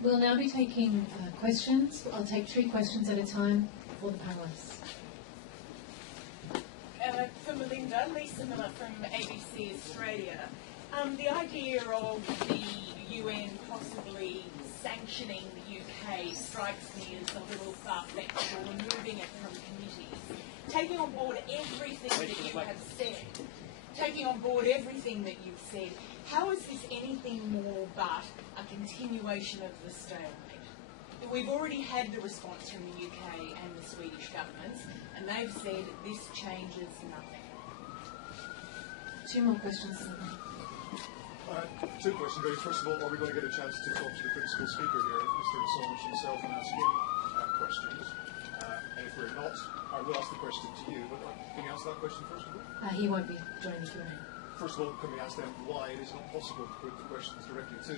We'll now be taking questions. I'll take 3 questions at a time for the panellists. For Melinda, Lisa Miller from ABC Australia. The idea of the UN possibly sanctioning the UK strikes me as a little far-fetched, or removing it from committees. Taking on board everything that you have said, how is this anything more but a continuation of the stalemate? We've already had the response from the UK and the Swedish governments, and they've said this changes nothing. 2 more questions. 2 questions, really. First of all, are we going to get a chance to talk to the principal speaker here, Mr. Assange himself, and ask him questions? And if we're not, I will ask the question to you, but can you answer that question first of all? He won't be joining the Q&A. First of all, can we ask them why it is not possible to put the questions directly to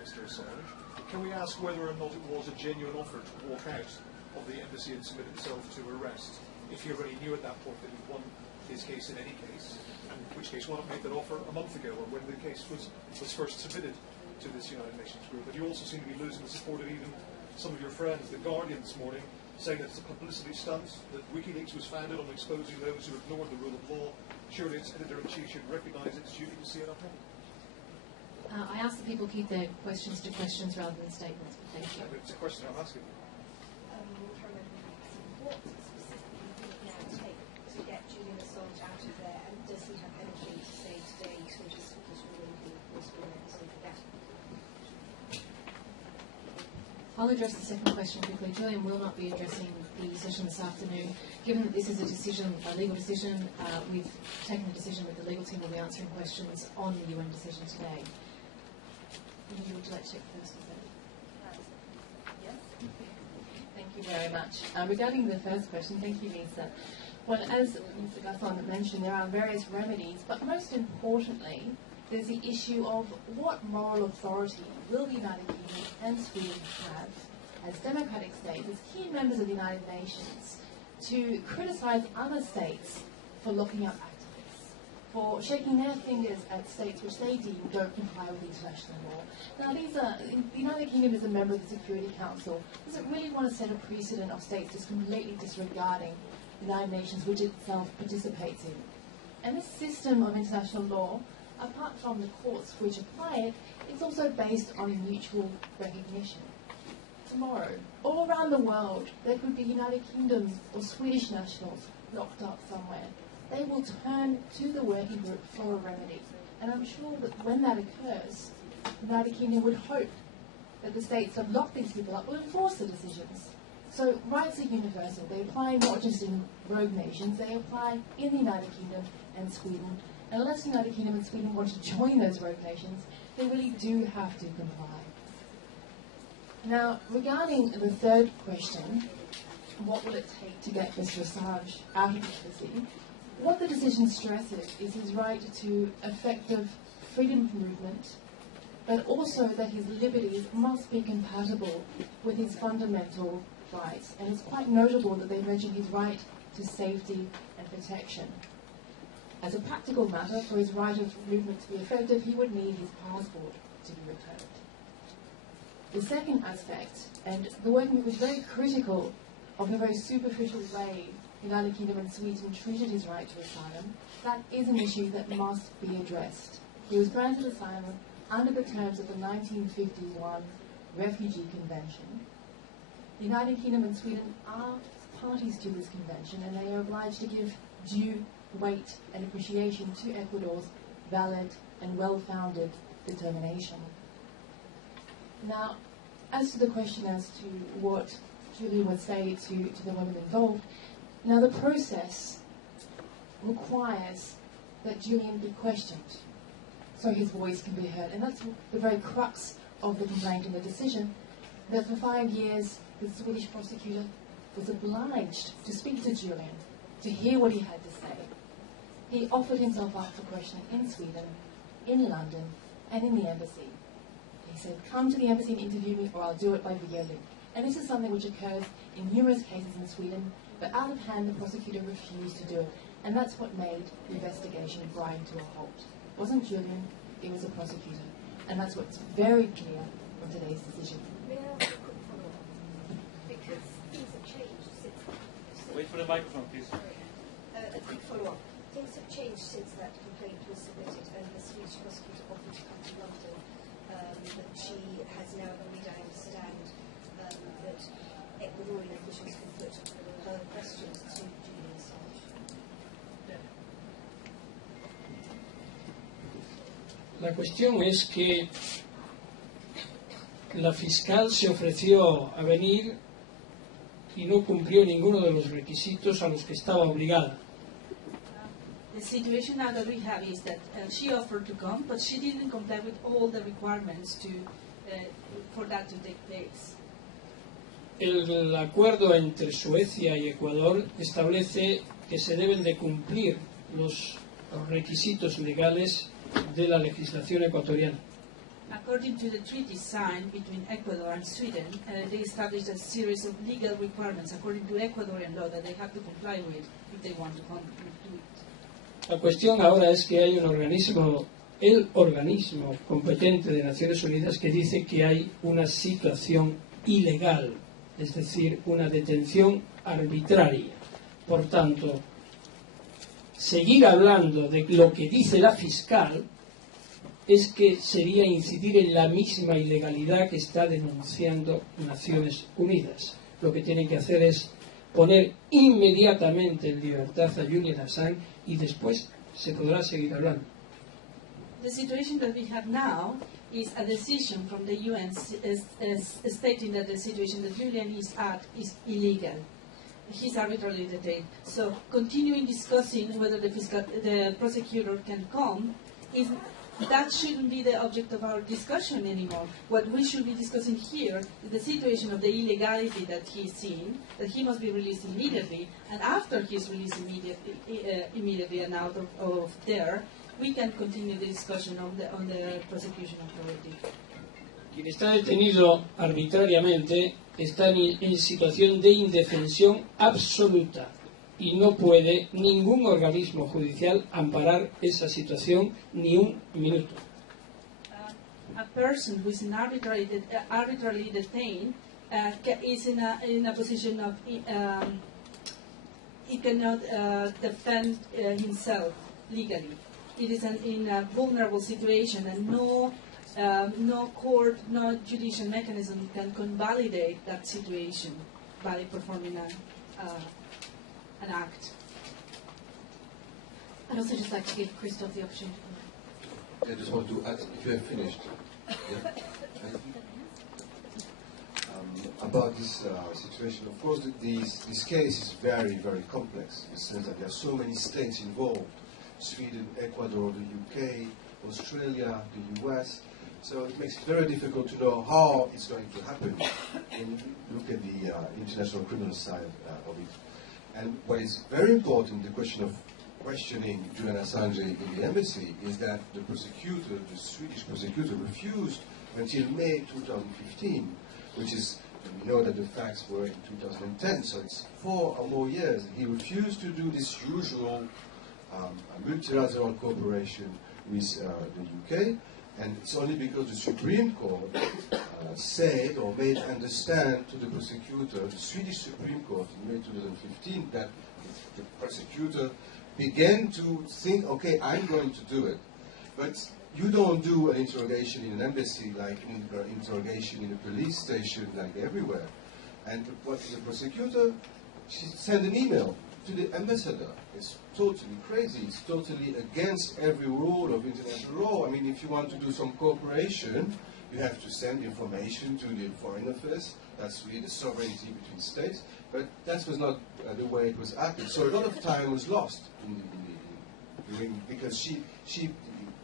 Mr. Assange? Can we ask whether or not it was a genuine offer to walk out of the embassy and submit himself to arrest, if he already knew at that point that he'd won his case in any case, and in which case why not make that offer a month ago, or when the case was first submitted to this United Nations group? But you also seem to be losing the support of even some of your friends. The Guardian this morning saying that it's a publicity stunt, that WikiLeaks was founded on exposing those who ignored the rule of law. Surely its editor-in-chief should recognise its duty to see it upheld. I ask that people keep their questions to questions rather than statements. Thank you. It's a question I'm asking. What specifically will it now take to get Julian Assange out of there, and does he have anything to say today to just ruling this one episode of that? I'll address the second question quickly. Julian will not be addressing the session this afternoon. Given that this is a legal decision, we've taken a decision that the legal team will be answering questions on the UN decision today. Would you like to check first? Yes. Thank you very much. Regarding the first question, thank you, Lisa. Well, as Mr. Gasson mentioned, there are various remedies, but most importantly, there's the issue of what moral authority will the United Kingdom and Sweden have as democratic states, as key members of the United Nations, to criticise other states for locking up activists, for shaking their fingers at states which they deem don't comply with international law. Now, the United Kingdom is a member of the Security Council. Does it really want to set a precedent of states just completely disregarding the United Nations, which it itself participates in? And this system of international law, apart from the courts which apply it, is also based on mutual recognition. Tomorrow, all around the world, there could be United Kingdom or Swedish nationals locked up somewhere. They will turn to the working group for a remedy. And I'm sure that when that occurs, the United Kingdom would hope that the states that lock these people up will enforce the decisions. So rights are universal. They apply not just in rogue nations, they apply in the United Kingdom and Sweden. And unless the United Kingdom and Sweden want to join those rogue nations, they really do have to comply. Now, regarding the third question, what will it take to get Mr. Assange out of the embassy? What the decision stresses is his right to effective freedom of movement, but also that his liberties must be compatible with his fundamental rights. And it's quite notable that they mention his right to safety and protection. As a practical matter, for his right of movement to be effective, he would need his passport to be returned. The second aspect, and the working group was very critical of the very superficial way the United Kingdom and Sweden treated his right to asylum, that is an issue that must be addressed. He was granted asylum under the terms of the 1951 Refugee Convention. The United Kingdom and Sweden are parties to this convention, and they are obliged to give due weight and appreciation to Ecuador's valid and well-founded determination. Now, as to the question as to what Julian would say to the women involved, now the process requires that Julian be questioned so his voice can be heard, and that's the very crux of the complaint and the decision, that for 5 years the Swedish prosecutor was obliged to speak to Julian, to hear what he had to say. He offered himself up for questioning in Sweden, in London, and in the embassy. He said, come to the embassy and interview me, or I'll do it by video link. And this is something which occurs in numerous cases in Sweden, but out of hand the prosecutor refused to do it. And that's what made the investigation grind to a halt. It wasn't Julian, it was a prosecutor. And that's what's very clear on today's decision. May I ask a quick follow-up? Because things have changed since... Wait for the microphone, please. A quick follow-up. Things have changed since that complaint was submitted and the Swedish prosecutor offered to come to London. But she has now agreed, I understand, that Ecuadorian officials can put her questions to Julian Assange. La cuestión es que la fiscal se ofreció a venir y no cumplió ninguno de los requisitos a los que estaba obligada. The situation now that we have is that she offered to come, but she didn't comply with all the requirements for that to take place. El acuerdo entre Suecia y Ecuador establece que se deben de cumplir los requisitos legales de la legislación ecuatoriana. According to the treaty signed between Ecuador and Sweden, they established a series of legal requirements according to Ecuadorian law that they have to comply with if they want to do it. La cuestión ahora es que hay un organismo, el organismo competente de Naciones Unidas, que dice que hay una situación ilegal, es decir, una detención arbitraria. Por tanto, seguir hablando de lo que dice la fiscal es que sería incidir en la misma ilegalidad que está denunciando Naciones Unidas. Lo que tienen que hacer es poner inmediatamente en libertad a Julian Assange y después se podrá seguir hablando. The situation that we have now is a decision from the UN stating that the situation that Julian is at is illegal. He's arbitrarily detained. So continuing discussing whether the prosecutor can come, that shouldn't be the object of our discussion anymore. What we should be discussing here is the situation of the illegality that he's in, that he must be released immediately, and after he's released immediately and out of there, we can continue the discussion on the prosecution authority. Quien está detenido arbitrariamente está en situación de indefensión absoluta y no puede ningún organismo judicial amparar esa situación ni un minuto. A person who is arbitrarily detained is in a position of he cannot defend himself legally. It is in a vulnerable situation, and no court, no judicial mechanism can convalidate that situation by performing an act. I'd also just like to give Christoph the opportunity. I just want to add, if you have finished, yeah? About this situation. Of course, this case is very, very complex in the sense that there are so many states involved: Sweden, Ecuador, the UK, Australia, the US. So it makes it very difficult to know how it's going to happen when you look at the international criminal side of it. And what is very important, the question of questioning Julian Assange in the embassy, is that the prosecutor, the Swedish prosecutor, refused until May 2015, which is, we know that the facts were in 2010, so it's 4 or more years. He refused to do this usual multilateral cooperation with the UK, and it's only because the Supreme Court said or made understand to the prosecutor, the Swedish Supreme Court in May 2015, that the prosecutor began to think, okay, I'm going to do it. But you don't do an interrogation in an embassy like an interrogation in a police station like everywhere. And what the prosecutor, she sent an email to the ambassador. It's totally crazy. It's totally against every rule of international law. I mean, if you want to do some cooperation, you have to send information to the Foreign Affairs. That's really the sovereignty between states. But that was not the way it was acted. So a lot of time was lost because she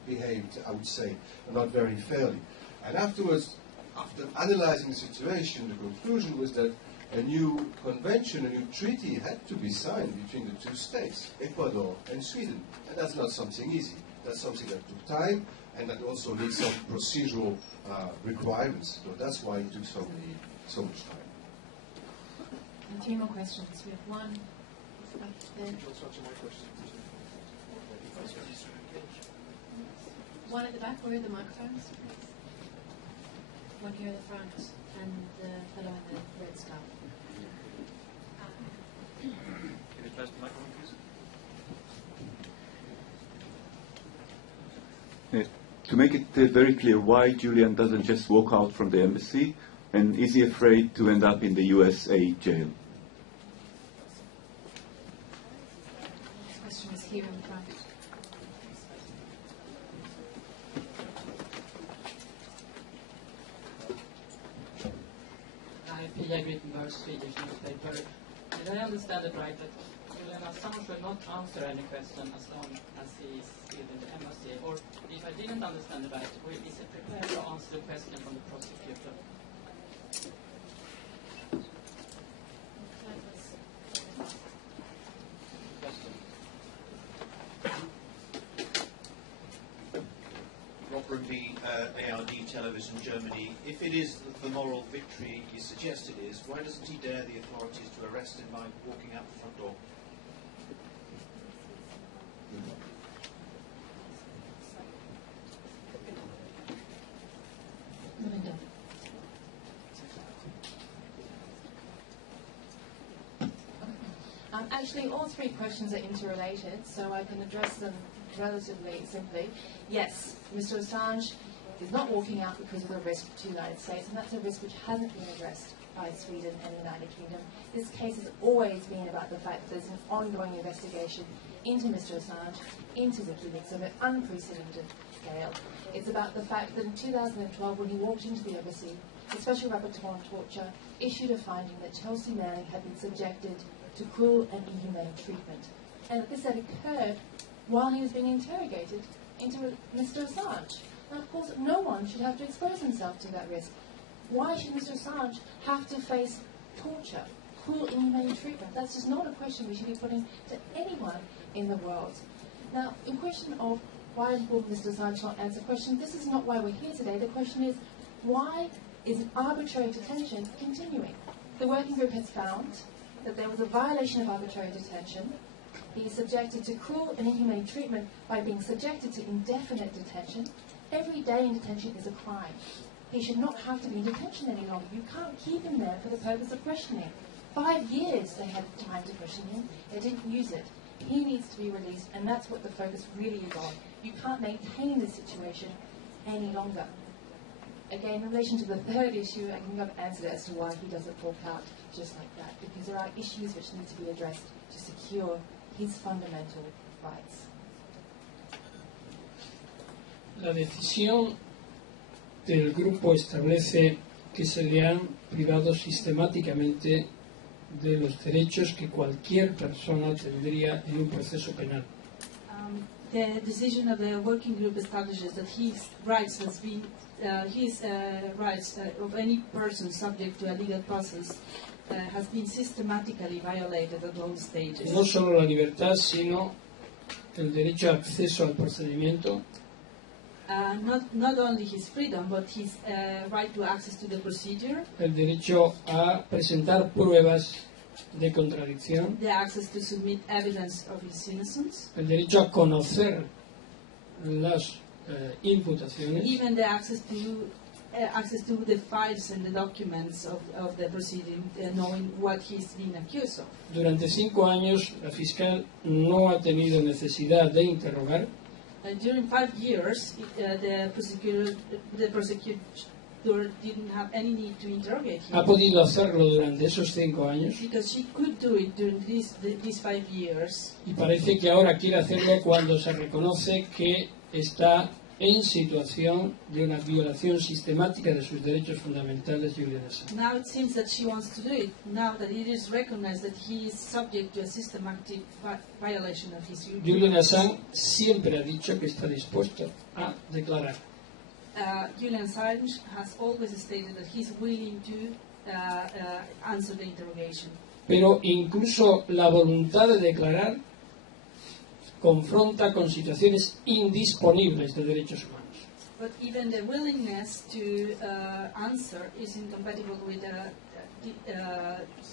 behaved, I would say, not very fairly. And afterwards, after analyzing the situation, the conclusion was that a new convention, a new treaty had to be signed between the two states, Ecuador and Sweden. And that's not something easy. That's something that took time, and that also needs some procedural requirements. So that's why it took so much time. And 2 more questions. We have one. One at the back. Where are the microphones? one here at the front, and the fellow in the red scarf. Can you pass the microphone, please? To make it very clear, why Julian doesn't just walk out from the embassy, and is he afraid to end up in the USA jail? This question is here in the front. Pia Grittenberg, Swedish newspaper. Did I understand it right that Julian Assange will not answer any question as long as he is still in the embassy? Or if I didn't understand it right, is he prepared to answer the question from the prosecutor? Rob Rumby, ARD Television, Germany. If it is the moral victory you suggest it is, why doesn't he dare the authorities to arrest him by walking out the front door? Actually, all three questions are interrelated, so I can address them relatively simply. Yes, Mr. Assange is not walking out because of a risk to the United States, and that's a risk which hasn't been addressed by Sweden and the United Kingdom. This case has always been about the fact that there's an ongoing investigation into Mr. Assange, into WikiLeaks of an unprecedented scale. It's about the fact that in 2012, when he walked into the embassy, the Special Rapporteur on Torture issued a finding that Chelsea Manning had been subjected to cruel and inhumane treatment. And that this had occurred while he was being interrogated into Mr. Assange. And of course, no one should have to expose himself to that risk. Why should Mr. Assange have to face torture, cruel, inhumane treatment? That's just not a question we should be putting to anyone in the world. Now, in question of why will Mr. Assange not answer the question, this is not why we're here today. The question is, why is an arbitrary detention continuing? The working group has found that there was a violation of arbitrary detention. He is subjected to cruel and inhumane treatment by being subjected to indefinite detention. Every day in detention is a crime. He should not have to be in detention any longer. You can't keep him there for the purpose of questioning. 5 years they had time to question him. They didn't use it. He needs to be released, and that's what the focus really is on. You can't maintain this situation any longer. Again, in relation to the third issue, I think I've answered as to why he doesn't walk out just like that, because there are issues which need to be addressed to secure his fundamental rights. La decisión del grupo establece que se le han privado sistemáticamente de los derechos que cualquier persona tendría en un proceso penal. The decision of the working group establishes that his rights has been rights of any person subject to a legal process has been systematically violated at all stages. No solo la libertad, sino el derecho a acceso al procedimiento. Not only his freedom, but his right to access to the procedure. El derecho a presentar pruebas de contradicción. The access to submit evidence of his innocence. El derecho a conocer las imputaciones. Even the access to the files and the documents of the proceeding, knowing what he's been accused of. Durante 5 años, la fiscal no ha tenido necesidad de interrogar. During 5 years, the prosecutor didn't have any need to interrogate him. Ha podido hacerlo durante esos 5 años. Because she could do it during these 5 years. Y parece que ahora quiere hacerlo cuando se reconoce que está en situación de una violación sistemática de sus derechos fundamentales, Julian Assange. Now it seems that she wants to do it, now that it is recognized that he is subject to a systematic violation of his rights. Julian Assange siempre ha dicho que está dispuesto a declarar. Julian Assange has always stated that he's willing to answer the interrogation. Pero incluso la voluntad de declarar confronta con situaciones indisponibles de derechos humanos. But even the willingness to answer is incompatible with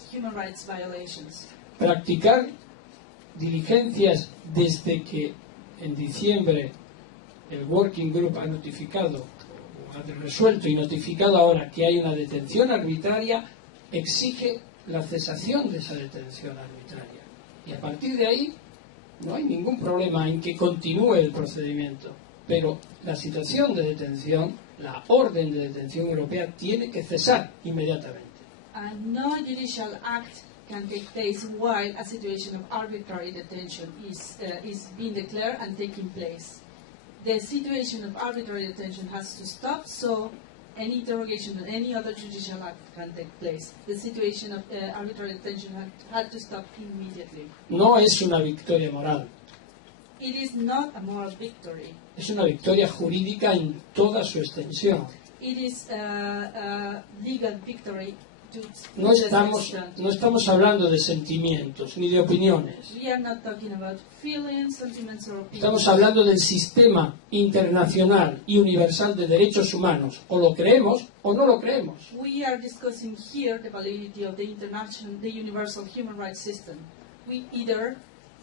human rights violations. Practicar diligencias desde que en diciembre el Working Group ha notificado resuelto y notificado ahora que hay una detención arbitraria, exige la cesación de esa detención arbitraria. Y a partir de ahí no hay ningún problema en que continúe el procedimiento. Pero la situación de detención, la orden de detención europea, tiene que cesar inmediatamente. And no judicial act can take place while a situation of arbitrary detention is being declared and taking place. The situation of arbitrary detention has to stop, so any interrogation or any other judicial act can take place. The situation of arbitrary detention had to stop immediately. No es una victoria moral. It is not a moral victory. Es una victoria jurídica en toda su extensión. It is a legal victory. No estamos hablando de sentimientos ni de opiniones. We are not talking about feelings, sentiments, or opinions. Estamos hablando del sistema internacional y universal de derechos humanos. O lo creemos o no lo creemos. We are discussing here the validity of the universal human rights system. We either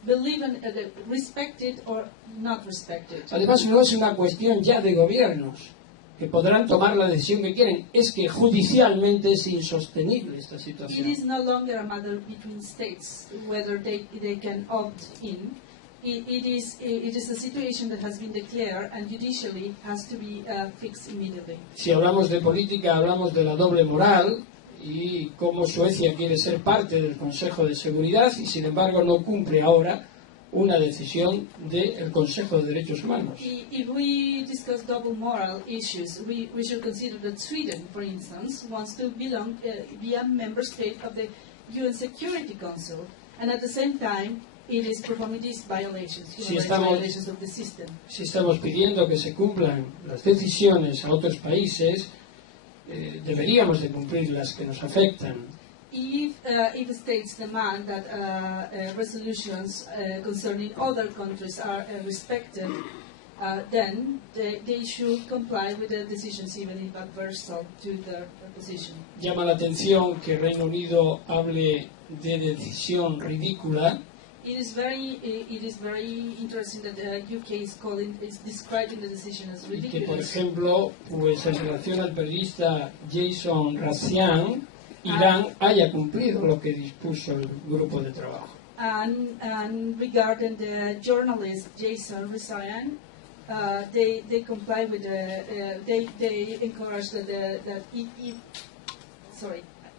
believe in respect it or not respect it. Además, no es una cuestión ya de gobiernos que podrán tomar la decisión que quieren. Es que judicialmente es insostenible esta situación. It is no longer a matter between states whether they can opt in. It is a situation that has been declared and judicially has to be fixed immediately. Si hablamos de política, hablamos de la doble moral y cómo Suecia quiere ser parte del Consejo de Seguridad y sin embargo no cumple ahora una decisión del Consejo de Derechos Humanos. If we discuss double moral issues, we should consider that Sweden, for instance, wants to be a member state of the UN Security Council, and at the same time, it is performing these violations, violations of the system. Si estamos pidiendo que se cumplan las decisiones a otros países, deberíamos de cumplir las que nos afectan. If states demand that resolutions concerning other countries are respected, then they should comply with the decisions even if adverse to their position. Llama la atención que Reino Unido hable de decisión ridícula. It is very interesting that the UK is describing the decision as ridiculous. Y que, por ejemplo, pues en relación al periodista Jason Razian, Irán haya cumplido lo que dispuso el grupo de trabajo. And regarding the journalist Jason Razian, they comply with they encourage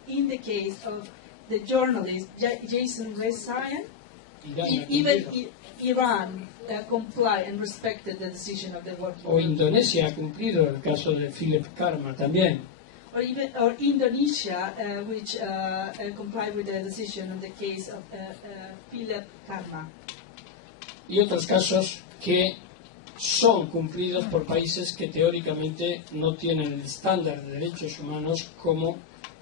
in the case of the journalist Jason Razian, even Iran comply and respected the decision of the working group. O Indonesia ha cumplido el caso de Philip Karma también. Or Indonesia, which complied with the decision on the case of Philip Karma. Y otros casos que son cumplidos por países que teóricamente no tienen el estándar de derechos humanos como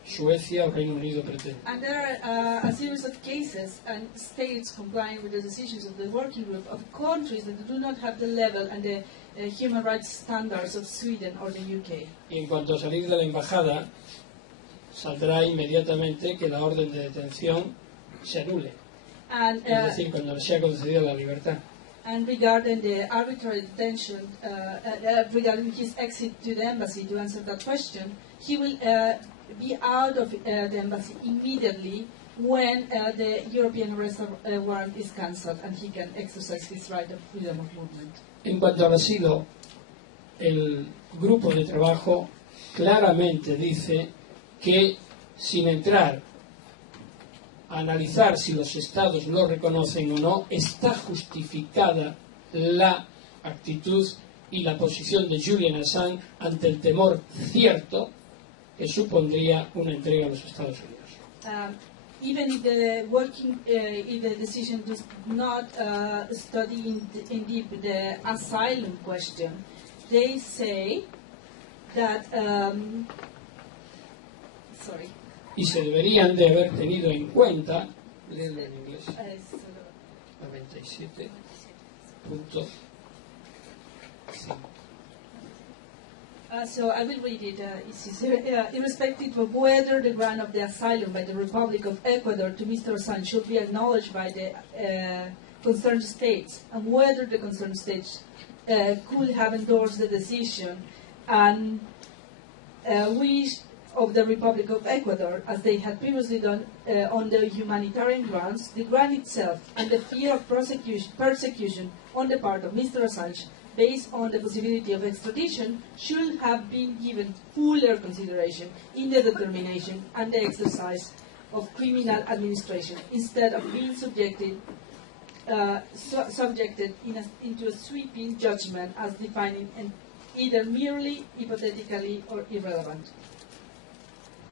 Suecia o Reino Unido pretenden. And there are a series of cases and states complying with the decisions of the working group of countries that do not have the level and the human rights standards of Sweden or the UK. Y en cuanto a salir de la embajada, saldrá inmediatamente que la orden de detención se anule. And, es decir, cuando sea concedida la libertad. And regarding the arbitrary detention, regarding his exit to the embassy, to answer that question, he will be out of the embassy immediately when the European arrest warrant is cancelled and he can exercise his right of freedom of movement. En cuanto al asilo, el grupo de trabajo claramente dice que sin entrar a analizar si los estados lo reconocen o no, está justificada la actitud y la posición de Julian Assange ante el temor cierto que supondría una entrega a los Estados Unidos. Even if the decision does not study in deep the asylum question, they say that y se deberían de haber tenido en cuenta, léelo en inglés, 97.5. So I will read it. Irrespective of whether the grant of the asylum by the Republic of Ecuador to Mr. Assange should be acknowledged by the concerned states, and whether the concerned states could have endorsed the decision, and wish of the Republic of Ecuador, as they had previously done on the humanitarian grounds, the grant itself and the fear of persecution on the part of Mr. Assange, based on the possibility of extradition, should have been given fuller consideration in the determination and the exercise of criminal administration, instead of being subjected into a sweeping judgment as defining either merely hypothetically or irrelevant.